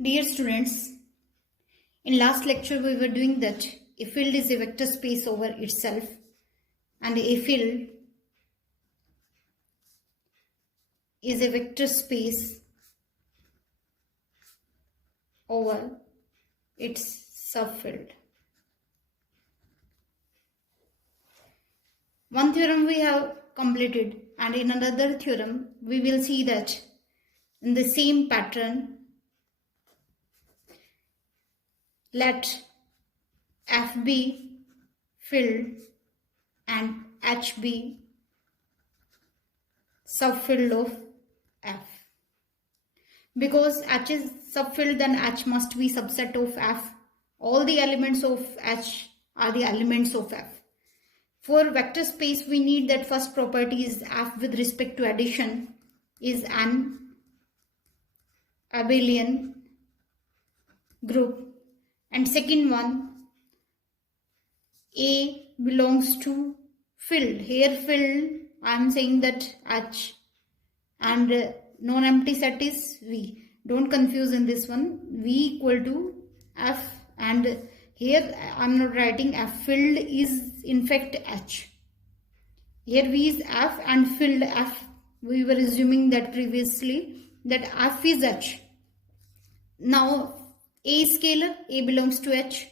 Dear students, in last lecture we were doing that a field is a vector space over itself and a field is a vector space over its subfield. One theorem we have completed, and in another theorem we will see that in the same pattern, let F be field and H be subfield of F. Because H is subfield, then H must be subset of F. All the elements of H are the elements of F. For vector space, we need that first property is F with respect to addition is an abelian group, and second one, A belongs to field. Here field, I am saying that H, and non-empty set is V. Don't confuse in this one. V equal to F, and here I am not writing F. Field is in fact H. Here V is F and field F. We were assuming that previously that F is H. Now A is scalar, A belongs to H,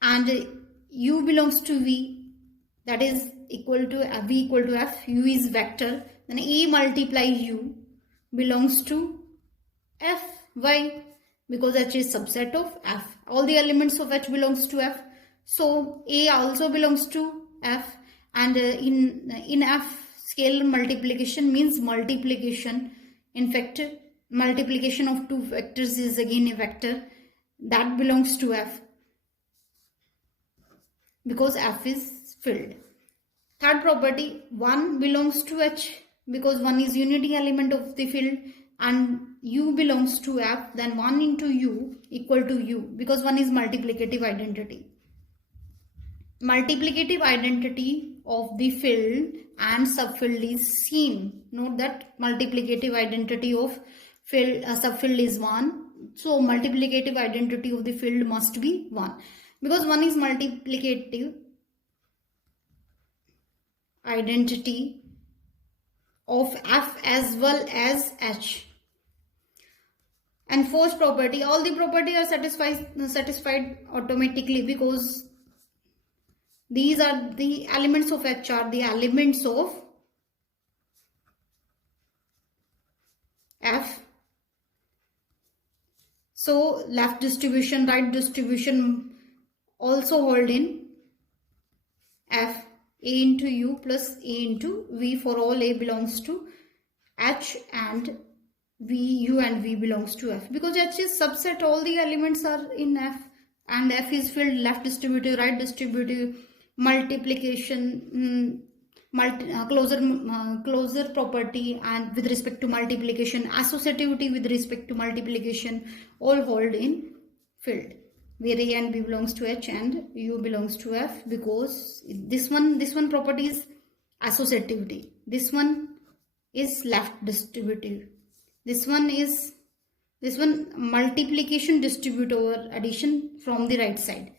and U belongs to V, that is equal to V equal to F. U is vector, then A multiplies U belongs to F. Why? Because H is subset of F. All the elements of H belongs to F, so A also belongs to F, and in F, scalar multiplication means multiplication. In fact, multiplication of two vectors is again a vector that belongs to F, because F is field. Third property, 1 belongs to H because 1 is unity element of the field, and U belongs to F, then 1 into U equal to U because 1 is multiplicative identity. Multiplicative identity of the field and subfield is same. Note that multiplicative identity of field subfield is 1. So multiplicative identity of the field must be 1 because 1 is multiplicative identity of F as well as H. And fourth property, all the properties are satisfied automatically because these are the elements of H are the elements of F. So left distribution, right distribution also hold in F. A into U plus A into V for all A belongs to H and V, U and V belongs to F. Because H is subset, all the elements are in F, and F is field, left distributive, right distributive, multiplication, closure property, and with respect to multiplication, associativity with respect to multiplication, all hold in field, where A and B belongs to H and U belongs to F, because this one property is associativity, this one is left distributive, this one multiplication distribute over addition from the right side,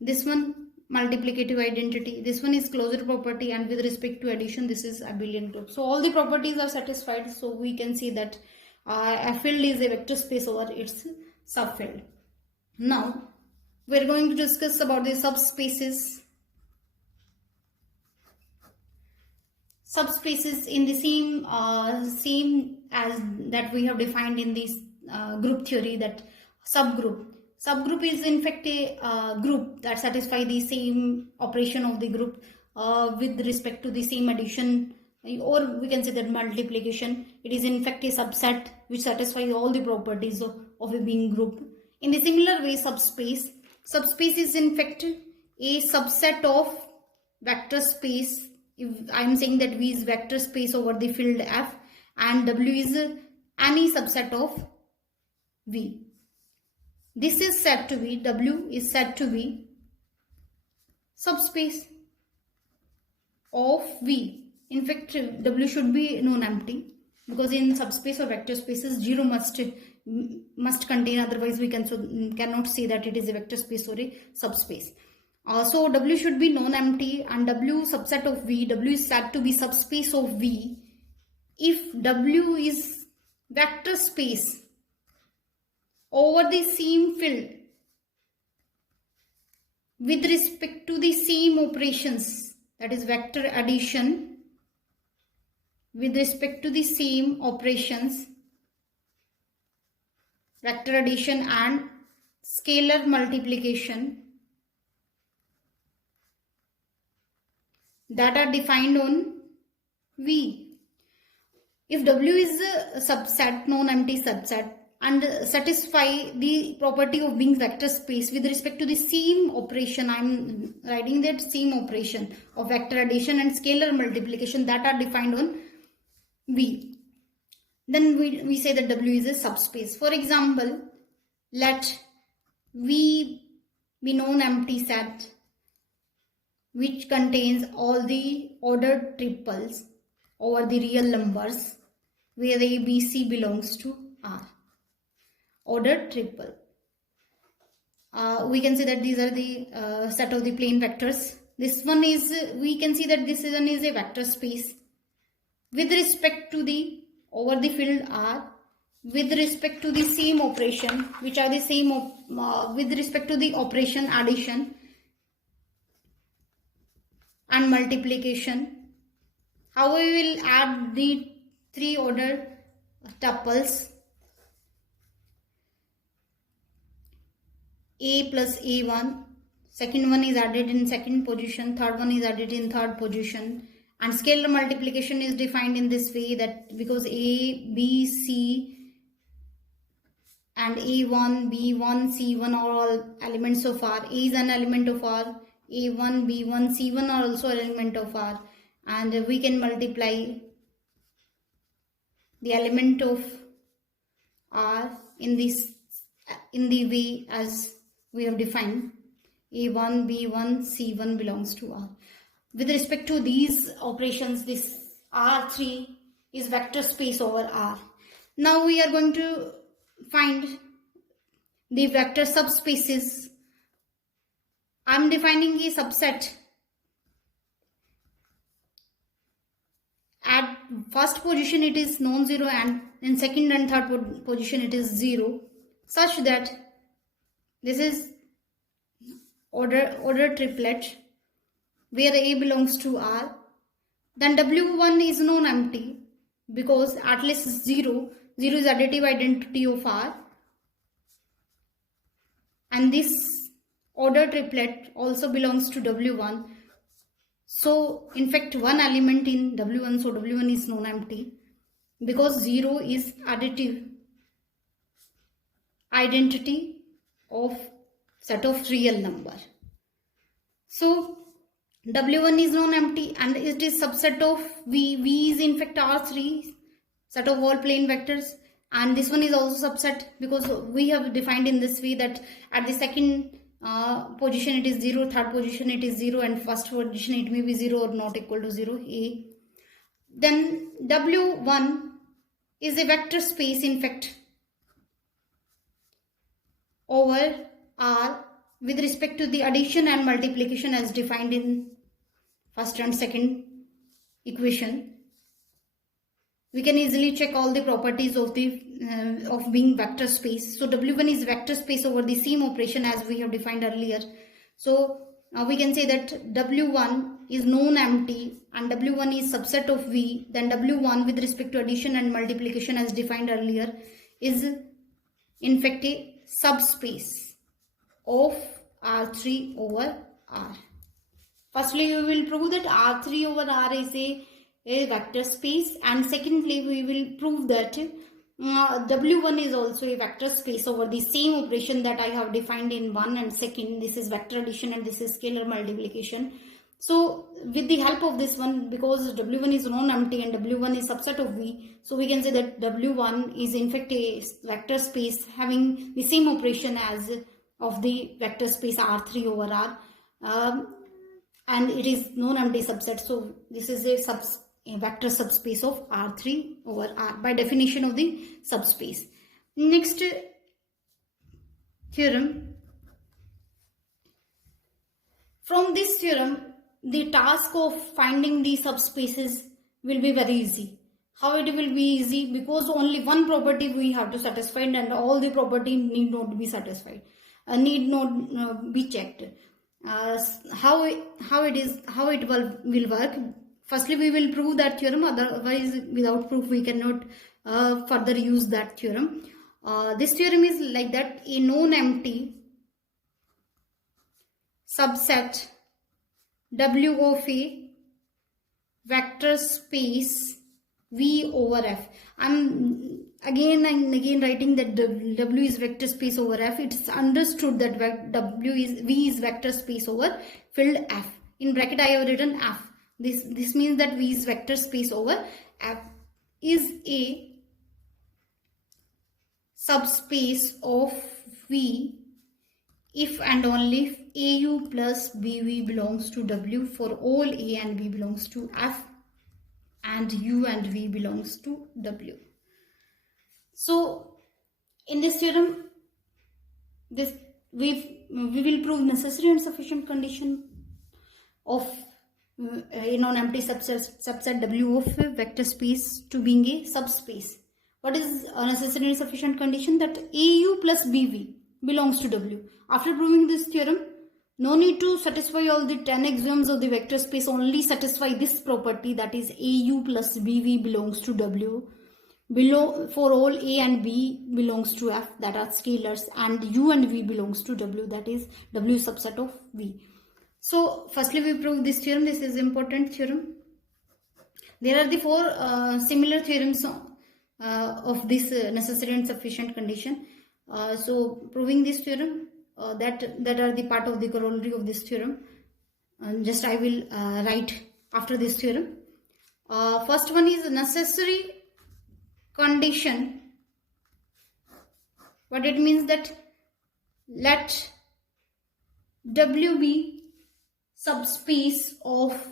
this one multiplicative identity, this one is closure property, and with respect to addition this is abelian group. So all the properties are satisfied, so we can see that a field is a vector space over its subfield. Now we are going to discuss about the subspaces. Subspaces in the same as that we have defined in this group theory, that subgroup is in fact a group that satisfy the same operation of the group with respect to the same addition, or we can say that multiplication. It is in fact a subset which satisfies all the properties of a being group. In the similar way, subspace is in fact a subset of vector space. If I am saying that V is vector space over the field F, and W is any subset of V. This is said to be, W is said to be subspace of V. In fact, W should be non-empty because in subspace or vector spaces 0 must must contain, otherwise we cannot say that it is a vector space or a subspace. So W should be non-empty, and W subset of V, W is said to be subspace of V if W is vector space over the same field with respect to the same operations, that is vector addition with respect to the same operations, vector addition and scalar multiplication that are defined on V. If W is a subset, non-empty subset, and satisfy the property of being vector space with respect to the same operation, I am writing that same operation of vector addition and scalar multiplication that are defined on V, then we say that W is a subspace. For example, let V be non-empty set which contains all the ordered triples over the real numbers where A, B, C belongs to R. Ordered triple. We can say that these are the set of the plane vectors. This one is, we can see that this one is a vector space with respect to the over the field R, with respect to the same operation, which are the same with respect to the operation addition and multiplication. How we will add the three ordered tuples A plus A1, second one is added in second position, third one is added in third position, and scalar multiplication is defined in this way, that because A, B, C and A1, B1, C1 are all elements of R. A is an element of R, A1, B1, C1 are also an element of R, and we can multiply the element of R in the way as we have defined. A1, B1, C1 belongs to R. With respect to these operations, this R3 is vector space over R. Now we are going to find the vector subspaces. I am defining a subset. At first position it is non-zero, and in second and third position it is 0, such that this is order triplet where A belongs to R. Then W1 is non-empty because at least 0 is additive identity of R, and this order triplet also belongs to W1. So in fact one element in W1, so W1 is non-empty because 0 is additive identity of set of real number. So W1 is non-empty and it is subset of V. V is in fact R3, set of all plane vectors, and this one is also subset because we have defined in this way that at the second position it is 0, third position it is 0, and first position it may be 0 or not equal to 0, A. Then W1 is a vector space in fact over R with respect to the addition and multiplication as defined in first and second equation. We can easily check all the properties of the of being vector space. So W1 is vector space over the same operation as we have defined earlier. So we can say that W1 is non-empty and W1 is subset of V. Then W1 with respect to addition and multiplication as defined earlier is in fact a subspace of R3 over R. Firstly, we will prove that R3 over R is a vector space, and secondly we will prove that W1 is also a vector space over the same operation that I have defined in 1 and second. This is vector addition and this is scalar multiplication. So with the help of this one, because W1 is non-empty and W1 is subset of V, so we can say that W1 is in fact a vector space having the same operation as of the vector space R3 over R, and it is non-empty subset. So this is a vector subspace of R3 over R by definition of the subspace. Next theorem. From this theorem, the task of finding the subspaces will be very easy. How it will be easy? Because only one property we have to satisfy and all the property need not be satisfied, need not be checked. How it will work? Firstly, we will prove that theorem. Otherwise, without proof, we cannot further use that theorem. This theorem is like that: a non-empty subset W of a vector space V over F. I'm again and again writing that W is vector space over F. It's understood that V is vector space over filled F. In bracket I have written F. This means that V is vector space over F is a subspace of V if and only if AU plus BV belongs to W for all A and B belongs to F and U and V belongs to W. So in this theorem, we will prove necessary and sufficient condition of a non-empty subset W of a vector space to being a subspace. What is a necessary and sufficient condition? That AU plus BV belongs to W. After proving this theorem, no need to satisfy all the 10 axioms of the vector space, only satisfy this property, that is AU plus BV belongs to W. For all A and B belongs to F, that are scalars, and U and V belongs to W, that is W subset of V. So firstly we prove this theorem. This is important theorem. There are the four similar theorems of this necessary and sufficient condition. So proving this theorem, that are the part of the corollary of this theorem. Just I will write after this theorem. First one is necessary condition. What it means? That let W be subspace of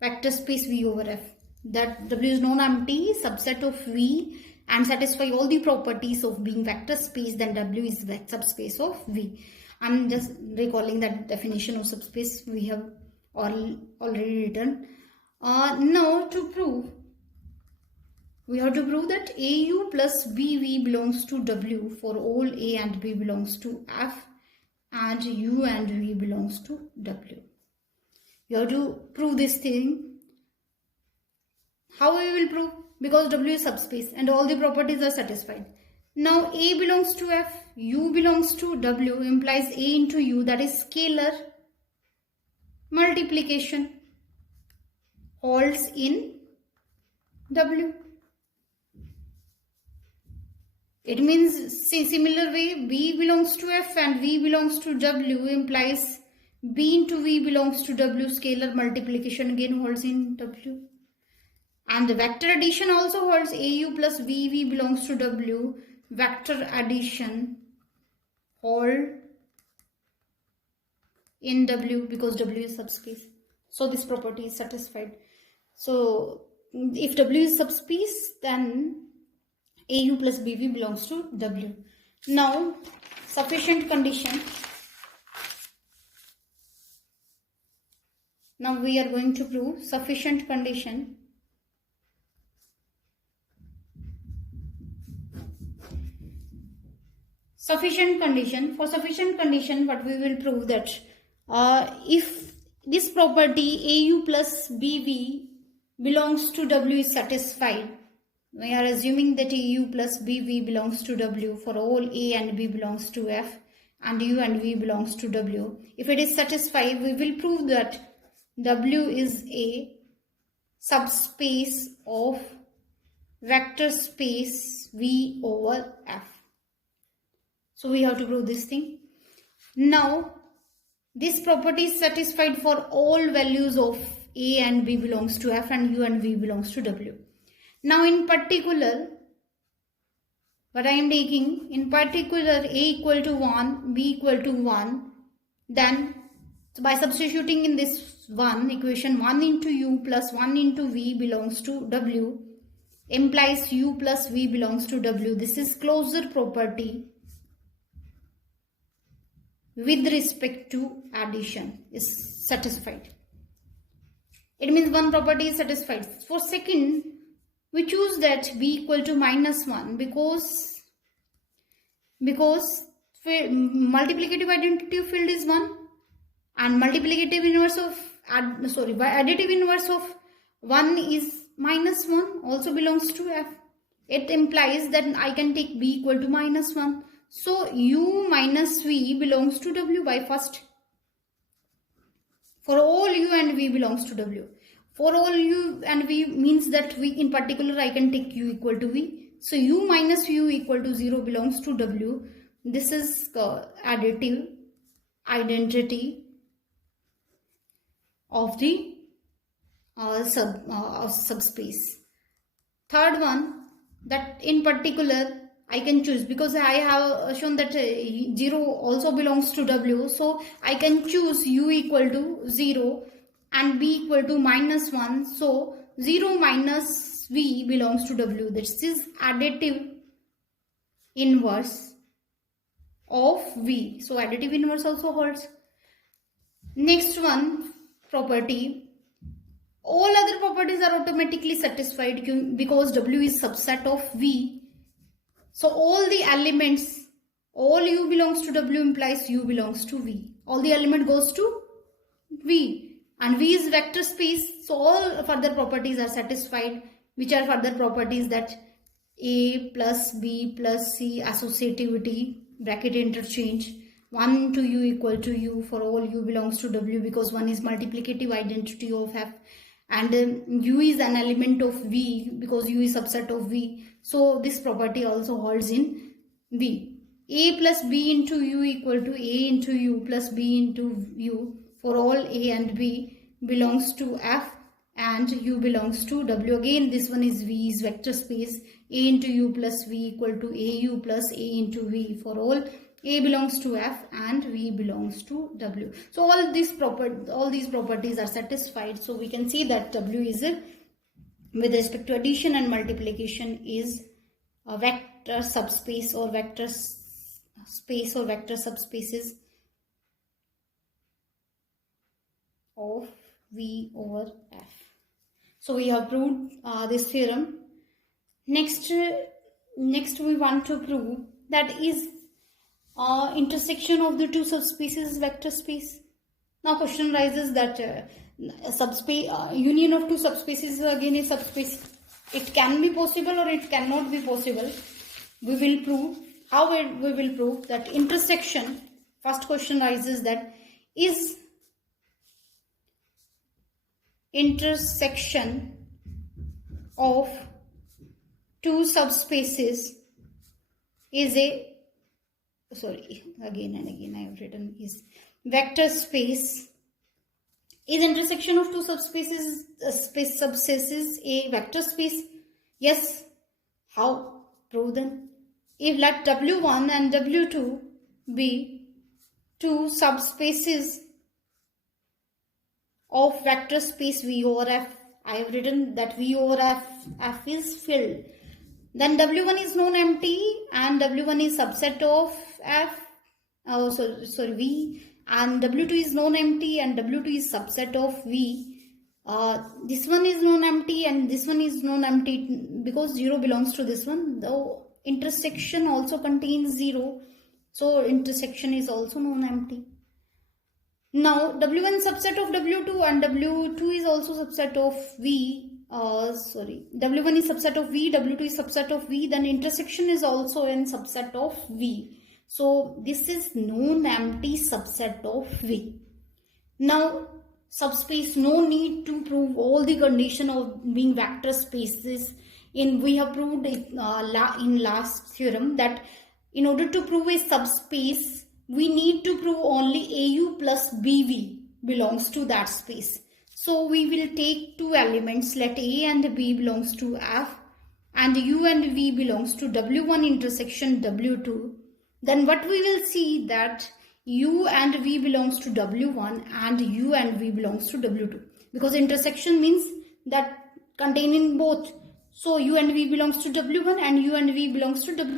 vector space V over F. That W is non-empty subset of V and satisfy all the properties of being vector space, then W is subspace of V. I'm just recalling that definition of subspace we have already written. Now to prove, we have to prove that AU plus BV belongs to W for all A and B belongs to F and U and V belongs to W. You have to prove this thing. How we will prove? Because W is subspace and all the properties are satisfied. Now A belongs to F, U belongs to W implies A into U, that is scalar multiplication holds in W. It means similar way B belongs to F and V belongs to W implies B into V belongs to W, scalar multiplication again holds in W. And the vector addition also holds. AU plus VV belongs to W. Vector addition hold in W because W is subspace. So this property is satisfied. So if W is subspace, then AU plus BV belongs to W. Now sufficient condition. Now we are going to prove sufficient condition. Sufficient condition. For sufficient condition, what we will prove that if this property AU plus BV belongs to W is satisfied, we are assuming that AU plus BV belongs to W for all A and B belongs to F and U and V belongs to W. If it is satisfied, we will prove that W is a subspace of vector space V over F. So we have to prove this thing. Now this property is satisfied for all values of A and B belongs to F and U and V belongs to W. Now in particular, what I am taking, in particular A equal to 1, B equal to 1, then by substituting in this equation 1 into U plus 1 into V belongs to W, implies u plus v belongs to w. This is closure property with respect to addition is satisfied. It means one property is satisfied. For second, we choose that b equal to -1 because multiplicative identity of field is 1 and multiplicative inverse of additive inverse of 1 is -1 also belongs to f. It implies that I can take b equal to -1. So u minus v belongs to w by first. For all u and v belongs to w. For all u and v means that v in particular I can take u equal to v. So u minus u equal to 0 belongs to w. This is additive identity of the subspace. Third one, that in particular I can choose because I have shown that 0 also belongs to w. So I can choose u equal to 0 and b equal to -1. So 0 minus v belongs to w. This is additive inverse of v. So additive inverse also holds. Next one property. All other properties are automatically satisfied because w is subset of v. So all the elements, all u belongs to w implies u belongs to v. All the element goes to v. And v is vector space. So all further properties are satisfied. Which are further properties? That a plus b plus c associativity, bracket interchange, 1 to u equal to u for all u belongs to w because 1 is multiplicative identity of f. And u is an element of v because u is subset of v. So this property also holds in v. A plus b into u equal to a into u plus b into u for all a and b belongs to f and u belongs to w. Again this one is v is vector space. A into u plus v equal to au plus a into v for all a belongs to f and v belongs to w. So all these properties are satisfied. So we can see that w is with respect to addition and multiplication is a vector subspace or vector space or vector subspaces of v over f. So we have proved this theorem. Next we want to prove that is intersection of the two subspaces is vector space. Now question arises that union of two subspaces again is subspace. It can be possible or it cannot be possible. We will prove. How we will prove that intersection. First question arises that is intersection of two subspaces is a again and again I have written is vector space. Is intersection of two subspaces subspaces a vector space? Yes. How? Prove then. If let w1 and w2 be two subspaces of vector space v over f. I have written that v over f is filled. Then w1 is non-empty and w1 is subset of f. V, and w2 is non-empty and w2 is subset of v. This one is non-empty and this one is non-empty because 0 belongs to this one. The intersection also contains 0. So intersection is also non-empty. Now w1 is subset of w2 and w2 is also subset of v. W1 is subset of v, w2 is subset of v, then intersection is also in subset of v. So this is non-empty subset of v. Now subspace, no need to prove all the condition of being vector spaces. We have proved it, in last theorem that in order to prove a subspace, we need to prove only au plus bv belongs to that space. So we will take two elements, let a and b belongs to f and u and v belongs to w1 intersection w2. Then what we will see that u and v belongs to w1 and u and v belongs to w2. Because intersection means that containing both. So u and v belongs to W1 and u and v belongs to W.